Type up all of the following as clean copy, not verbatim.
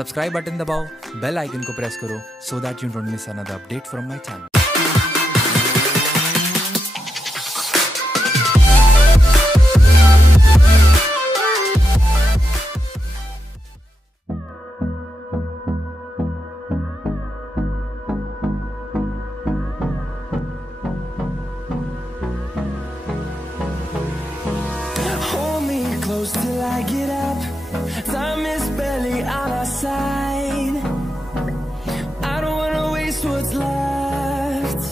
Subscribe button दबाओ, bell icon को press करो so that you don't miss another update from my channel. Close till I get up. Time is barely on our side. I don't wanna waste what's left.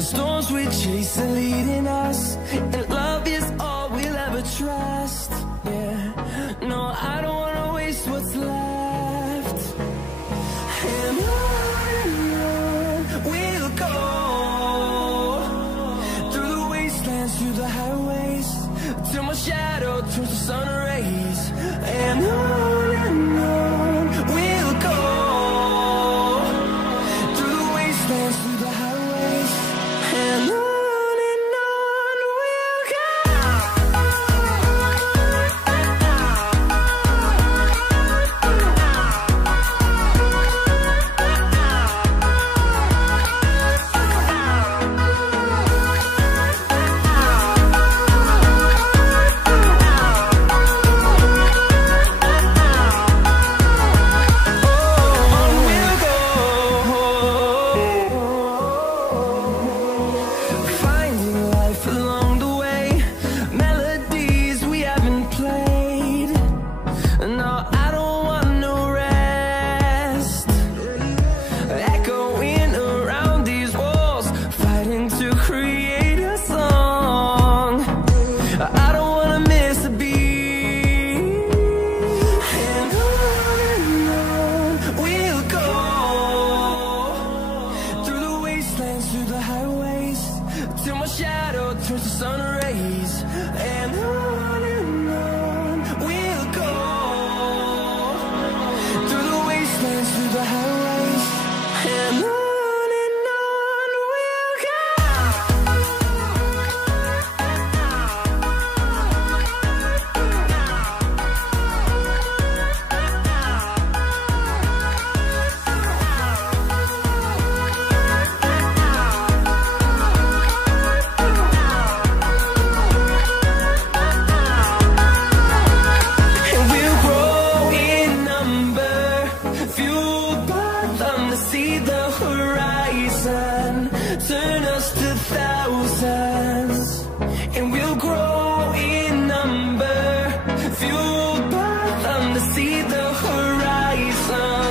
The storms we chase are leading us, and love is all we'll ever trust. Yeah, no, I don't wanna waste what's left. And on we'll go, through the wastelands, through the highways, till my shadow turns to sun rays. And on we'll go, through the wastelands, through the highways, and on we'll go. Through the highways, till my shadow turns to sun rays. And on we'll go, through the wastelands, through the highways, and on we'll go. See the horizon, turn us to thousands, and we'll grow in number, fueled by them to see the horizon.